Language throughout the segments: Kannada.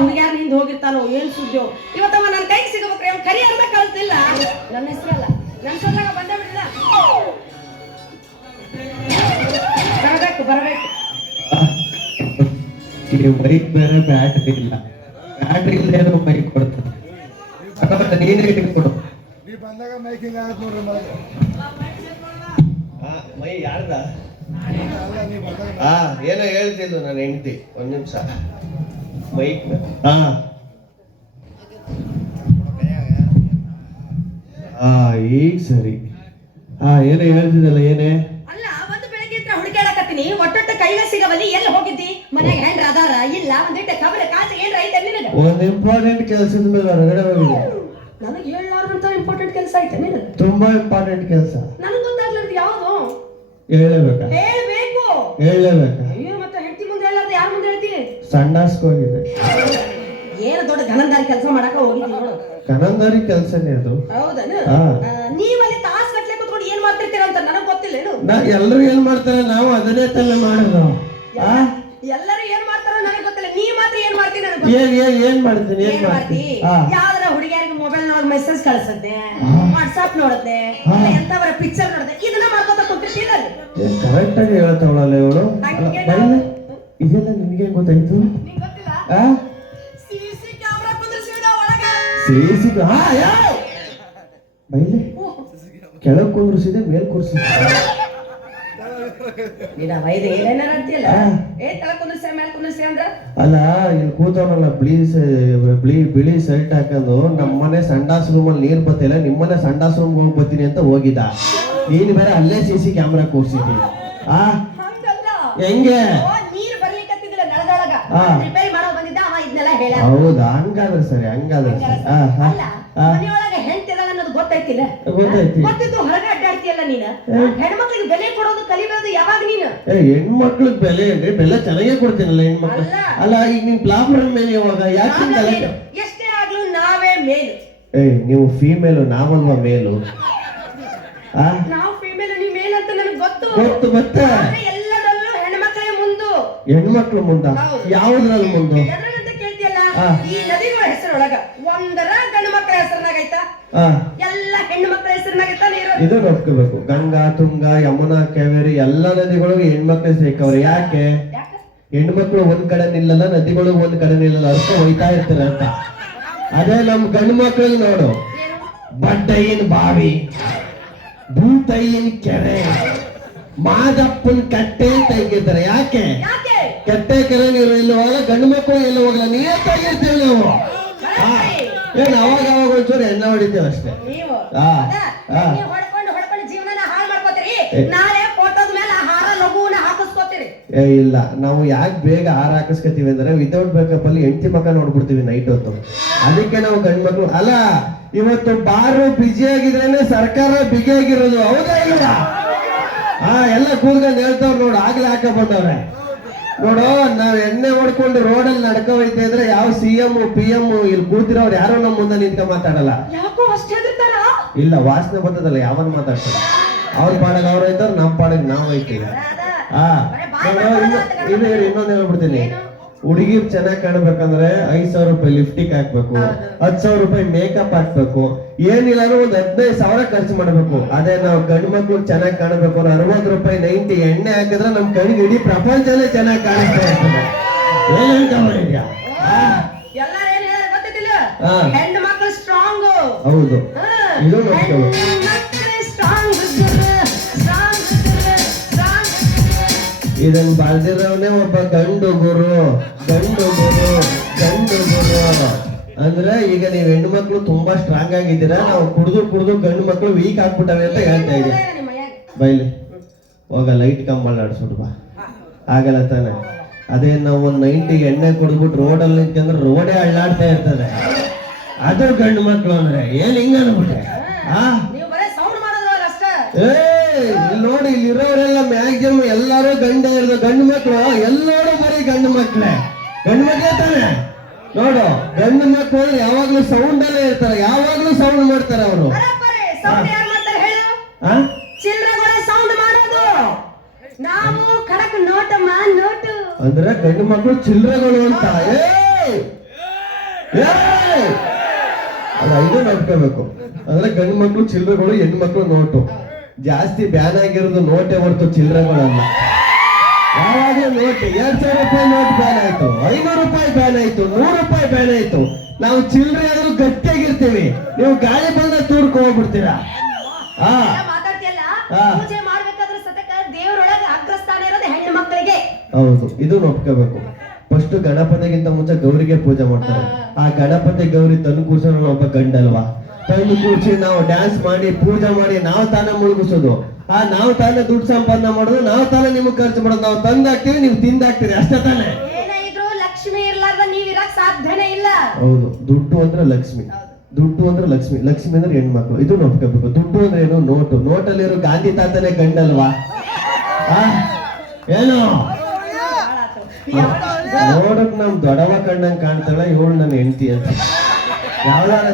ಹುಡುಗ್ಯಾರ ಹಿಂದೆ ಹೋಗಿರ್ತಾನೋ ಏನ್ ಸುದ್ದಿಯೋ ಇವತ್ತವ ನನ್ನ ಕೈಗೆ ಸಿಗಬೇಕ್ರಿ ಅವ್ನು ಕರಿ ಅರ್ಧ ಕಳ್ತಿಲ್ಲ ನನ್ನ ಹೆಸರಲ್ಲ ನನ್ನ ಸೊಲ್ಲಾಗ ಬಂದ ಬಿಡಲ್ಲ ಬರಬೇಕು ಬೈಕ್ ಬೇರೆ ಬ್ಯಾಟ್ರಿ ಇಲ್ಲ ಬ್ಯಾಟ್ರಿ ಇಲ್ಲದೆ ಬೈಕ್ ಕೊಡ್ತಾರೆ ನೀನೇ ಕೊಡು ಬಂದಾಗ ಮೈಕಿಂಗ್ ಆಗತ್ ನೋಡ್ರಿ ಮೈ ಯಾರ್ದ ಏನೋ ಹೇಳ್ತಿದ್ದು ನಾನು ಹೆಂಡತಿ ಒಂದ್ ನಿಮಿಷ ಮೈಕ್ ಈಗ ಸರಿ ಏನೋ ಹೇಳ್ತಿದ್ದಲ್ಲ ಏನೇ ಅಲ್ಲ ಒಂದು ಬೆಳಗ್ಗೆ ಹುಡುಕಾಡಕತ್ತೀನಿ ಒಟ್ಟೊಟ್ಟ ಕೈಗ ಸಿಗವಲ್ಲಿ ಎಲ್ಲಿ ಹೋಗಿದ್ದಿ ಮನ್ಯಾಗ ಹೆಂಡ್ರ ಅದಾರ ಇಲ್ಲ ಒಂದಿಟ್ಟ ಖಬರ ಕಾಸ ಏನ್ರ ಐತೆ ನಿನಗೆ ಒಂದು ಇಂಪಾರ್ಟೆಂಟ್ ಕೆಲಸದ ಮೇಲೆ ಹೊರಗಡೆ ಹೋಗಿದೆ ನನಗೆ ಹೇಳಲಾರ್ದಂತ ಇಂಪಾರ್ಟೆಂಟ್ ಕೆಲಸ ಐತೆ ನಿನಗೆ ತುಂಬಾ ಇಂಪಾರ್ಟೆಂಟ್ ಕೆಲಸ ನನಗೆ ಗೊತ್ತಾಗ್ಲಾರ್ದು ಯಾವುದು ಹೇಳಬೇಕಾ ಹೇಳ್ಬೇಕು ಹೇಳಬೇಕಾ ಅಯ್ಯೋ ಮತ್ತೆ ಹೆಂಡತಿ ಮುಂದೆ ಹೇಳಲಾರ್ದು ಯಾರ ಮುಂದೆ ಹೇಳ್ತಿ ಸಂಡಾಸ್ಕ ಹೋಗಿದೆ ಏನು ದೊಡ್ಡ ಗನಂದಾರಿ ಕೆಲಸ ಮಾಡಕ ಹೋಗಿದ್ದಿ ನೋಡು ಗನಂದಾರಿ ಕೆಲಸನೇ ಅದು ಹೌದನ ನೀವಲ್ಲಿ ತಾಸ್ ಗಟ್ಲೆ ಕೂತ್ಕೊಂಡು ಏನ್ ಮಾಡ್ತಿರ್ತೀರ ಅಂತ ನನಗೆ ಗೊತ್ತಿಲ್ಲೇನು ಎಲ್ಲರೂ ಏನ್ ಮಾಡ್ತಾರೆ ನಾವು ಅದನ್ನೇ ತಾನೇ ಮಾಡೋದು ಎಲ್ಲರೂ ಏನ್ ಮಾಡ್ತಾರ ನನಗೆ ಗೊತ್ತಿಲ್ಲ ನೀ ಮಾತ್ರ ಏನ್ ಮಾಡ್ತೀನಿ ನನಗೆ ಏನ್ ಮಾಡ್ತೀನಿ ಯಾವ್ದಾರ ಹುಡುಗಿಯರಿಗೆ ಮೊಬೈಲ್ ನೋಡ್ ಮೆಸೇಜ್ ಕಳಿಸುತ್ತೆ ವಾಟ್ಸ್ಆಪ್ ನೋಡುತ್ತೆ ಎಂತವರ ಪಿಕ್ಚರ್ ನೋಡುತ್ತೆ ಇದನ್ನ ಮಾಡ್ಕೊತ ಕೂತಿರ್ತೀರ ಕರೆಕ್ಟ್ ಆಗಿ ಹೇಳ್ತಾವಳಲ್ಲ ಇವಳು ಇದೆಲ್ಲ ನಿನ್ಗೆ ಗೊತ್ತಾಯ್ತು ನಿಂಗೆ ಗೊತ್ತಿಲ್ಲ ಸಿಸಿ ಕ್ಯಾಮೆರಾ ಕುಂದ್ರಿಸಿದ ಒಳಗ ಸಿಸಿ ಬೈಲೆ ಕೆಳಗ್ ಕುಂದ್ರಿಸಿದೆ ಮೇಲ್ ಕೂರ್ಸಿದೆ ನೀನ ವೈದ ಏನೇನಾರ ಅಂತೀಯಲ್ಲ ತಳ ಕುಂದ್ರಿಸಿ ಮೇಲೆ ಕುಂದ್ರಿಸಿ ಅಂದ್ರ ಅಲ್ಲ ಇಲ್ಲಿ ಕೂತವನಲ್ಲ ಬಿಳಿ ಶರ್ಟ್ ಹಾಕೊಂಡು ನಮ್ಮನೆ ಸಂಡಾಸ್ ರೂಮ್ ಅಲ್ಲಿ ನೀರ್ ಬತ್ತಿಲ್ಲ ನಿಮ್ಮನೆ ಸಂಡಾಸ್ ರೂಮ್ ಹೋಗಿ ಬರ್ತೀನಿ ಅಂತ ಹೋಗಿದ್ದ ನೀನ್ ಬೇರೆ ಅಲ್ಲೇ ಸಿಸಿ ಕ್ಯಾಮ್ರಾ ಕೂರ್ಸಿದ್ದಿ ಹೆಂಗೆ ನೀರ್ ಬರ್ಲಿಕ್ಕತ್ತಿದ್ದಿಲ್ಲ ನಳದೊಳಗ ರಿಪೇರಿ ಮಾಡೋ ಬಂದಿದ್ದ ಅವ ಇದನ್ನೆಲ್ಲ ಹೇಳ ಹೌದಾ ಹಂಗಾದ್ರೆ ಸರಿ ಮನೆಯೊಳಗ ಹೆಂಡ್ತಿದ ಅನ್ನೋದು ಗೊತ್ತೈತಿಲ್ಲ ಗೊತ್ತಿದ್ದು ಹೊರಗೆ ಅಡ್ಡಾಡ್ತೀಯಲ್ಲ ನೀನು ಹೆಣ್ಮಕ್ಳಿಗೆ ಬೆಲೆ ಕೊಡೋದು ಕಲಿಯೋದು ಯಾವಾಗ ನೀನು ಹೆಣ್ಮಕ್ಳಿಗೆ ಬೆಲೆ ಚೆನ್ನಾಗೇ ಕೊಡ್ತೀನಲ್ಲ ಹೆಣ್ಮಕ್ಳು ಅಲ್ಲ ಈಗ ನಿನ್ ಪ್ಲಾಟ್ಫಾರ್ಮ್ ಮೇಲೆ ಇವಾಗ ಯಾಕೆ ಎಷ್ಟೇ ಆಗ್ಲೂ ನಾವೇ ಮೇಲು ನೀವು ಫೀಮೇಲು ನಾವಲ್ವಾ ಮೇಲು ನಾವು ಫೀಮೇಲ್ ನೀವ್ ಮೇಲ್ ಅಂತ ನನಗೆ ಗೊತ್ತು ಮತ್ತೆ ಎಲ್ಲದಲ್ಲೂ ಹೆಣ್ಮಕ್ಳೇ ಮುಂದು ಹೆಣ್ಮಕ್ಳು ಮುಂದ ಯಾವ್ದ್ರಲ್ಲಿ ಮುಂದು ಎದ್ರಂತ ಕೇಳ್ತಿಯಲ್ಲ ಈ ನದಿಗಳ ಹೆಸರೊಳಗ ಒಂದರ ಗಂಡು ಮಕ್ಕಳ ಹೆಸರಿನಾಗ ಐತಾ ಎಲ್ಲ ಹೆಣ್ಣು ಮಕ್ಕಳ ಹೆಸರಿನಾಗ ಇದು ನೋಡ್ಕೋಬೇಕು ಗಂಗಾ ತುಂಗಾ ಯಮುನಾ ಕಾವೇರಿ ಎಲ್ಲಾ ನದಿಗಳಿಗೆ ಹೆಣ್ಮಕ್ಳು ಸೇಕವ್ರೆ ಯಾಕೆ ಹೆಣ್ಮಕ್ಳು ಒಂದ್ ಕಡೆ ನಿಲ್ಲಲ್ಲ ನದಿಗಳು ಒಂದ್ ಕಡೆ ನಿಲ್ಲಲ್ಲ ಅದಕ್ಕೆ ಹೋಯ್ತಾ ಇರ್ತಾರೆ ಅಂತ ಅದೇ ನಮ್ ಗಂಡು ಮಕ್ಳಿಗೆ ನೋಡು ಬಡ್ಡಯ್ಯನ ಬಾವಿ ಭೂತಯ್ಯನ ಕೆರೆ ಮಾದಪ್ಪನ ಕಟ್ಟೆ ತೆಗಿತಾರೆ ಯಾಕೆ ಕಟ್ಟೆ ಕೆರೆ ನೀರು ಎಲ್ಲಿ ಹೋಗಲ್ಲ ಗಂಡು ಮಕ್ಕಳು ಎಲ್ಲಿ ಹೋಗಲ್ಲ ನೀಟಾಗಿರ್ತೀವಿ ನಾವು ಏನ್ ಅವಾಗ ಅವಾಗ ಒಂಚೂರು ಎಣ್ಣೆ ಹೊಡಿತೀವಿ ಅಷ್ಟೇ ಇಲ್ಲ ನಾವು ಯಾಕೆ ಬೇಗ ಹಾರ ಹಾಕಿಸ್ಕೊತೀವಿ ಅಂದ್ರೆ ವಿತೌಟ್ ಬೇಕಪ್ ಅಲ್ಲಿ ಹೆಂಡತಿ ಮಕ್ಕ ನೋಡ್ಬಿಡ್ತೀವಿ ನೈಟ್ ಹೊತ್ತು ಅದಕ್ಕೆ ನಾವು ಗಂಡು ಮಕ್ಳು ಅಲ್ಲ ಇವತ್ತು ಬಾರು ಬಿಜಿ ಆಗಿದ್ರೇನೆ ಸರ್ಕಾರ ಬಿಗಿ ಆಗಿರೋದು ಹೌದಾ ಇಲ್ಲ ಎಲ್ಲ ಕೂತ್ಕೊಂಡು ಹೇಳ್ತಾವ್ರು ನೋಡು ಆಗ್ಲೇ ಹಾಕ ಬಂದವ್ರೆ ನೋಡು ನಾವ್ ಎಣ್ಣೆ ಹೊಡ್ಕೊಂಡು ರೋಡಲ್ಲಿ ನಡ್ಕೊ ಹೋಯ್ತಾ ಇದ್ರೆ ಯಾವ CM PM ಇಲ್ಲಿ ಕೂತಿರೋರು ಯಾರೋ ನಮ್ಮ ಮುಂದೆ ನಿಂತ್ಕ ಮಾತಾಡಲ್ಲ ಇಲ್ಲ ವಾಸನೆ ಬರ್ತದಲ್ಲ ಯಾವನ್ ಮಾತಾಡ್ತಾರೆ ಅವ್ರ ಪಾಡಗ್ ಅವ್ರು ಐತವ್ರು ನಮ್ ಪಾಡಗ್ ನಾವ್ ಐತೀವಿ ಇನ್ನೊಂದ್ ಹೇಳ್ಬಿಡ್ತೀನಿ ಹುಡುಗಿರ್ ಚೆನ್ನಾಗಿ ಕಾಣ್ಬೇಕಂದ್ರೆ 5,000 ರೂಪಾಯಿ ಲಿಫ್ಟಿಕ್ ಹಾಕ್ಬೇಕು 10,000 ರೂಪಾಯಿ ಮೇಕಪ್ ಹಾಕ್ಬೇಕು ಏನಿಲ್ಲ ಅಂದ್ರೆ ಒಂದ್ 15,000 ಖರ್ಚು ಮಾಡ್ಬೇಕು ಅದೇ ನಾವು ಗಂಡು ಮಕ್ಳು ಚೆನ್ನಾಗಿ ಕಾಣಬೇಕು 60 ರೂಪಾಯಿ 90 ಎಣ್ಣೆ ಹಾಕಿದ್ರೆ ನಮ್ ಕಣ್ಣಿಗೆ ಇಡೀ ಪ್ರಪಂಚನೇ ಚೆನ್ನಾಗಿ ಕಾಣಿಸ್ತಾ ಇರ್ತದೆ ಏನ್ ಹೇಳ್ತಾ ಹೌದು ಇದು ನೋಡ್ಕೋಬೇಕು ಇದನ್ ಬರ್ದಿರೋನೇ ಒಬ್ಬ ಗಂಡು ಗುರು ಅಂದ್ರೆ ಈಗ ನೀವ್ ಹೆಣ್ಣು ಮಕ್ಳು ತುಂಬಾ ಸ್ಟ್ರಾಂಗ್ ಆಗಿದ್ದೀರಾ ನಾವು ಕುಡ್ದು ಗಂಡು ಮಕ್ಳು ವೀಕ್ ಆಗ್ಬಿಟ್ಟವೆ ಅಂತ ಹೇಳ್ತಾ ಇದ್ದೀವಿ ಬೈಲಿ ಹೋಗ ಲೈಟ್ ಕಂಬಲ್ ಆಡ್ಸ್ಬಿಟ್ಟು ಬಾ ಆಗಲ್ಲ ತಾನೆ ಅದೇ ನಾವು ಒಂದ್ 90 ಎಣ್ಣೆ ಕುಡಿದ್ಬಿಟ್ಟು ರೋಡಲ್ಲಿ ನಿಂತಂದ್ರೆ ರೋಡೇ ಅಳ್ಳಾಡ್ತಾ ಇರ್ತದೆ ಅದು ಗಂಡು ಮಕ್ಳು ಅಂದ್ರೆ ಏನ್ ಹಿಂಗ ಅನ್ಬಿಟ್ಟೆ ನೋಡಿ ಇಲ್ಲಿರೋರೆಲ್ಲ ಮ್ಯಾಕ್ಸಿಮಮ್ ಎಲ್ಲಾರು ಗಂಡು ಮಕ್ಳು ಎಲ್ಲರೂ ಬರೀ ಗಂಡು ಮಕ್ಳೇ ತಾನೆ ನೋಡು ಗಂಡು ಮಕ್ಳು ಅಂದ್ರೆ ಯಾವಾಗ್ಲೂ ಸೌಂಡ್ ಅಲ್ಲೇ ಇರ್ತಾರೆ ಯಾವಾಗ್ಲೂ ಸೌಂಡ್ ಮಾಡ್ತಾರೆ ಅವರು ಅಂದ್ರೆ ಗಂಡು ಮಕ್ಳು ಚಿಲ್ರೆಗಳು ಅಂತ ಏಯ್! ಅಲ್ಲ ಇದು ನೋಡ್ಕೋಬೇಕು. ಅಂದ್ರೆ ಗಂಡು ಮಕ್ಳು ಚಿಲ್ಲರೆಗಳು, ಹೆಣ್ಣು ಮಕ್ಳು ನೋಟು. ಜಾಸ್ತಿ ಬ್ಯಾನ್ ಆಗಿರೋದು ನೋಟೇ ಹೊರತು ಚಿಲ್ಲರೆಗಳಲ್ಲ. ಯಾವಾಗಲೂ ನೋಟ್ 2,000 ರೂಪಾಯಿ ನೋಟ್ ಬ್ಯಾನ್ ಆಯ್ತು, 500 ರೂಪಾಯಿ ಬ್ಯಾನ್ ಆಯ್ತು, 100 ರೂಪಾಯಿ ಬ್ಯಾನ್ ಆಯ್ತು. ನಾವು ಚಿಲ್ಲರೆ ಆದ್ರೂ ಗಟ್ಟಿಯಾಗಿರ್ತೀವಿ, ನೀವು ಗಾಳಿ ಬಂದ ತೂರ್ಕೊ ಹೋಗ್ಬಿಡ್ತೀರಾ. ಮಾತಾಡ್ತಿಯಲ್ಲ, ಹಾ. ಪೂಜೆ ಮಾಡ್ಬೇಕಾದ್ರೆ ಸತಕ ದೇವರೊಳಗೆ ಅಗ್ರಸ್ಥಾನ ಇರೋದು ಹೆಣ್ಣು ಮಕ್ಕಳಿಗೆ. ಹೌದು, ಇದು ಒಪ್ಕೋಬೇಕು. ಫಸ್ಟ್ ಗಣಪತಿಗಿಂತ ಮುಂಚೆ ಗೌರಿಗೆ ಪೂಜೆ ಮಾಡ್ತಾರೆ. ಆ ಗಣಪತಿ ಗೌರಿ ತಂದು ಕೂರ್ಸೋಣ ಒಬ್ಬ ಗಂಡಲ್ವಾ, ತಂದು ಕೂರ್ಸಿ ನಾವು ಡ್ಯಾನ್ಸ್ ಮಾಡಿ ಪೂಜೆ ಮಾಡಿ ನಾವು ತಾನೇ ಮುಳುಗಿಸೋದು. ನಾವು ತಾನೇ ದುಡ್ಡು ಸಂಪಾದನೆ ಮಾಡೋದು, ನಾವು ತಾನೇ ನಿಮಗೆ ಖರ್ಚು ಮಾಡೋದು. ನಾವು ತಂದಾಕ್ತಿವಿ, ನೀವು ತಿಂದಾಕ್ತೀರಿ, ಅಷ್ಟೇ ತಾನೇ. ಏನೇ ಇದ್ರು ಲಕ್ಷ್ಮಿ ಇರ್ಲಾರ್ದ ನೀವ್ ಇರಕ್ ಸಾಧ್ಯನೇ ಇಲ್ಲ. ಹೌದು, ದುಡ್ಡು ಅಂದ್ರೆ ಲಕ್ಷ್ಮಿ, ದುಡ್ಡು ಅಂದ್ರೆ ಲಕ್ಷ್ಮಿ, ಲಕ್ಷ್ಮಿ ಅಂದ್ರೆ ಹೆಣ್ಮಕ್ಳು. ಇದು ನೋಡ್ಕೋಬೇಕು. ದುಡ್ಡು ಅಂದ್ರೆ ಏನು? ನೋಟು. ನೋಟಲ್ಲಿರೋ ಗಾಂಧಿ ತಾತನೇ ಗಂಡಲ್ವಾ? ಏನು ನೋಡಕ್ ನಮ್ ದೊಡವ ಕಣ್ಣಂಗ್ ಕಾಣ್ತಾಳ ಇವಳು ನನ್ನ ಹೆಂಡತಿ ಅಂತ. ಯಾವ್ದಾರ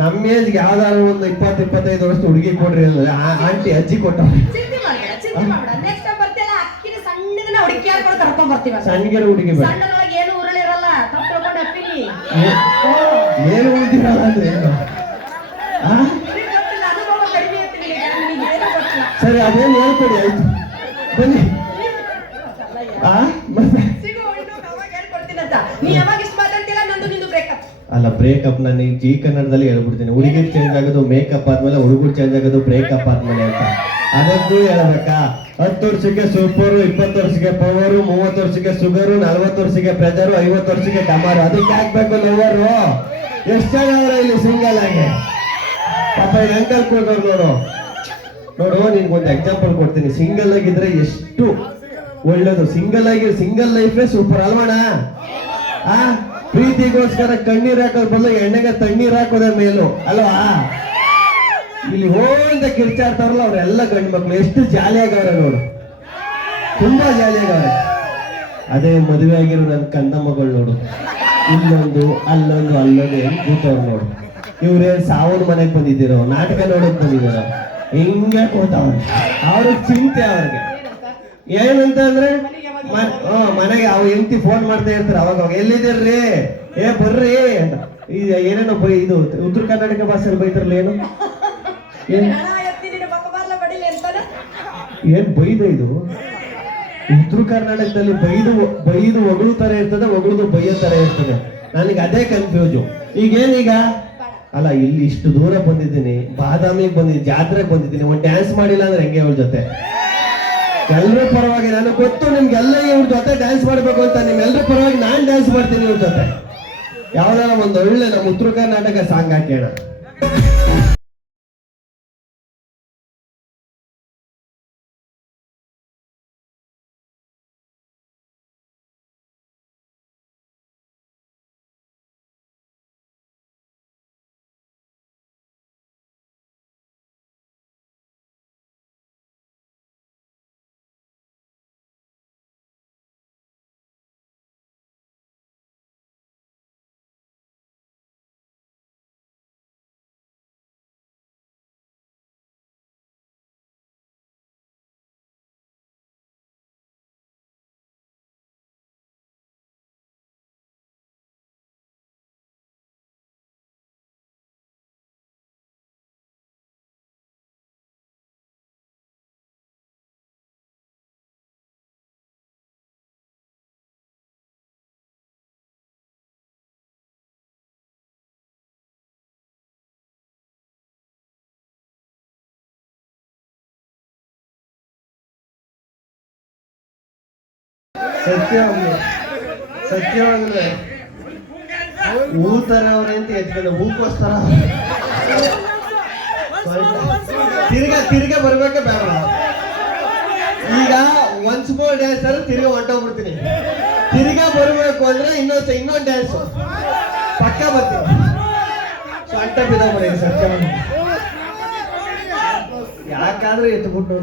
ನಮ್ಮ ಏಜ್ಗೆ ಯಾವ್ದಾರ ಒಂದು 20-25 ವರ್ಷ ಹುಡುಗಿ ಕೊಡ್ರಿ ಅಂದ್ರೆ ಆಂಟಿ ಅಜ್ಜಿ ಕೊಟ್ಟ. ಚಿಂತೆ ಮಾಡ್ಬೇಡ, ಚಿಂತೆ ಮಾಡ್ಬೇಡ. ನೆಕ್ಸ್ಟ್ ಟೈಮ್ ಬರ್ತಿಯಲ್ಲ, ಅಕ್ಕಿನ ಸಣ್ಣದನ್ನ ಹುಡುಕಿ ಹಾಕೊಂಡು ಕರ್ಕೊಂಡ್ ಬರ್ತೀವಿ. ಸಣ್ಣಗೆ ಹುಡುಗಿ ಬೇಡ, ಸಣ್ಣದೊಳಗೆ ಏನು ಉರುಳಿರಲ್ಲ, ತಪ್ಪು ತಿಳ್ಕೊಂಡು ಅಪ್ಪಿನಿ. ಏನು ಉಳಿದಿರಲ್ಲ ಅಂದ್ರೆ ಏನು? ನಿನಗ್ ಗೊತ್ತಿಲ್ಲ, ಅನುಭವ ಕಡಿಮೆ ಇತ್ತು ನಿನಗೆ, ನಿನಗೆ ಏನೂ ಗೊತ್ತಿಲ್ಲ. ಸರಿ, ಅದೇನು ಹೇಳ್ಕೊಡಿ, ಆಯ್ತು ಬನ್ನಿ. ಮತ್ತೆ ಸಿಗು, ಇನ್ನೊಂದು ಅವಾಗ ಹೇಳ್ಕೊಡ್ತೀನಂತ. ನೀ ಯಾವಾಗ ಇಷ್ಟು ಮಾತಾಡ್ತೀರ, ನಂದು ನಿಂದು ಬ್ರೇಕಪ್. ಅಲ್ಲ, ಬ್ರೇಕಪ್ ನಾನು ಈಗ ಜಿ ಕನ್ನಡದಲ್ಲಿ ಹೇಳ್ಬಿಡ್ತೀನಿ. ಹುಡುಗಿರ್ ಚೇಂಜ್ ಆಗೋದು ಮೇಕಪ್ ಆದ್ಮೇಲೆ, ಹುಡುಗರು ಚೇಂಜ್ ಆಗೋದು ಬ್ರೇಕಪ್ ಆದ್ಮೇಲೆ ಅಂತ. ಅದಕ್ಕೂ ಹೇಳ್ಬೇಕಾ? 10 ವರ್ಷಕ್ಕೆ ಸೂಪರು, 20 ವರ್ಷಕ್ಕೆ ಪವರು, 30 ವರ್ಷಕ್ಕೆ ಶುಗರು, 40 ವರ್ಷಕ್ಕೆ ಪ್ರೆಜರು, 50 ವರ್ಷಕ್ಕೆ ಡಮಾರು. ಅದಕ್ಕೆ ಹಾಕ್ಬೇಕು ಲವರು. ಎಷ್ಟು ಜನ ಅವರ ಇಲ್ಲಿ ಸಿಂಗಲ್ ಆಗಿ? ಪಾಪ ಈ ಅಂಕಲ್ ಕೊಡೋರು ನೋಡು, ನಿನ್ಗೊಂದು ಎಕ್ಸಾಂಪಲ್ ಕೊಡ್ತೀನಿ. ಸಿಂಗಲ್ ಆಗಿದ್ರೆ ಎಷ್ಟು ಒಳ್ಳೇದು. Single ಲೈಫೇ super ಅಲ್ವಣ? ಪ್ರೀತಿಗೋಸ್ಕರ ಕಣ್ಣೀರ್ ಹಾಕೋದ್ ಬದಲು ಎಣ್ಣೆಗೆ ತಣ್ಣೀರ್ ಹಾಕೋದೇ ಮೇಲು ಅಲ್ವಾ? ಇಲ್ಲಿ ಅಂತ ಕಿರ್ಚಾಡ್ತಾರಲ್ಲ ಅವ್ರೆಲ್ಲ ಗಂಡು ಮಕ್ಳು ಎಷ್ಟು ಜಾಲಿಯಾಗವ್ರೆ ನೋಡು, ತುಂಬಾ ಜಾಲಿಯಾಗವ್ರೆ. ಅದೇ ಮದುವೆ ಆಗಿರೋ ನನ್ನ ಕಂದ ಮಗಳು ನೋಡು, ಇಲ್ಲೊಂದು ಅಲ್ಲೊಂದು ಹೆಂಗ್ ಕೂತವ್ರು ನೋಡು. ಇವ್ರೇನ್ ಸಾವಿರ ಮನೆಗೆ ಬಂದಿದ್ದೀರೋ, ನಾಟಕ ನೋಡಕ್ ಬಂದಿದ್ದೀರೋ, ಹಿಂಗೆ ಕೂತವ್ರು. ಅವ್ರಿಗೆ ಚಿಂತೆ ಅವ್ರಿಗೆ ಏನಂತ ಅಂದ್ರೆ ಮನೆಗೆ ಅವ್ ಹೆಂಡತಿ ಫೋನ್ ಮಾಡ್ತಾ ಇರ್ತಾರೆ. ಅವಾಗ ಎಲ್ಲಿದ್ದೀರ್ರಿ, ಬರ್ರಿ ಅಂತ. ಈಗ ಏನೇನೋ ಇದು ಉತ್ತರ ಕರ್ನಾಟಕ ಭಾಷೆಯಲ್ಲಿ ಬೈತಾರಲ್ಲ, ಏನು ಏನ್ ಬೈದ ಇದು? ಉತ್ತರ ಕರ್ನಾಟಕದಲ್ಲಿ ಬೈದು ಒಗಳು ತರ ಇರ್ತದೆ, ಒಗಳುದು ಬೈಯೋ ತರ ಇರ್ತದೆ. ನನಗೆ ಅದೇ ಕನ್ಫ್ಯೂಸು. ಈಗೇನೀಗ ಅಲ್ಲ, ಇಲ್ಲಿ ಇಷ್ಟು ದೂರ ಬಂದಿದ್ದೀನಿ, ಬಾದಾಮಿಗೆ ಬಂದಿದ್ದೀನಿ, ಜಾತ್ರೆಗೆ ಬಂದಿದ್ದೀನಿ, ಒಂದು ಡ್ಯಾನ್ಸ್ ಮಾಡಿಲ್ಲ ಅಂದ್ರೆ ಹೆಂಗೆ ಅವಳ ಜೊತೆ? ಎಲ್ಲರ ಪರವಾಗಿ ನನಗೆ ಗೊತ್ತು ನಿಮ್ಗೆಲ್ಲ ಇವ್ರ ಜೊತೆ ಡ್ಯಾನ್ಸ್ ಮಾಡ್ಬೇಕು ಅಂತ. ನಿಮ್ಗೆಲ್ಲರ ಪರವಾಗಿ ನಾನ್ ಡ್ಯಾನ್ಸ್ ಮಾಡ್ತೀನಿ ಇವ್ರ ಜೊತೆ. ಯಾವ್ದಾರ ಒಂದು ಒಳ್ಳೆ ನಮ್ಮ ಉತ್ತರ ಕರ್ನಾಟಕ ಸಾಂಗ್ ಹಾಕೋಣ. ಸತ್ಯವಾಗ್ಲೂ ಊತರವ್ರೆ ಅಂತ ಎತ್ಕೊಂಡು ಹೂಕೋಸ್ಕರ ತಿರ್ಗಾ ಬರ್ಬೇಕೆ ಬೇಡ. ಈಗ ಒನ್ಸ್ ಮೋರ್ ಡ್ಯಾನ್ಸ್ ಅಲ್ಲಿ ತಿರ್ಗಾ ಹೊಂಟೋಗ್ಬಿಡ್ತೀನಿ. ತಿರ್ಗಾ ಬರ್ಬೇಕು ಅಂದ್ರೆ ಇನ್ನೊಂದು ಡ್ಯಾನ್ಸ್ ಪಕ್ಕ ಬರ್ತೀನಿ. ಸೊಂಟ ಬಿದ್ದೋಗ್ಬಿಡಿ ಸತ್ಯವಾಗಿ. ಯಾಕಾದ್ರೆ ಎತ್ಬಿಟ್ಟು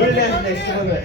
ಒಳ್ಳೆ ನೆಕ್ಸ್ಟ್ ಬಂದ್ರೆ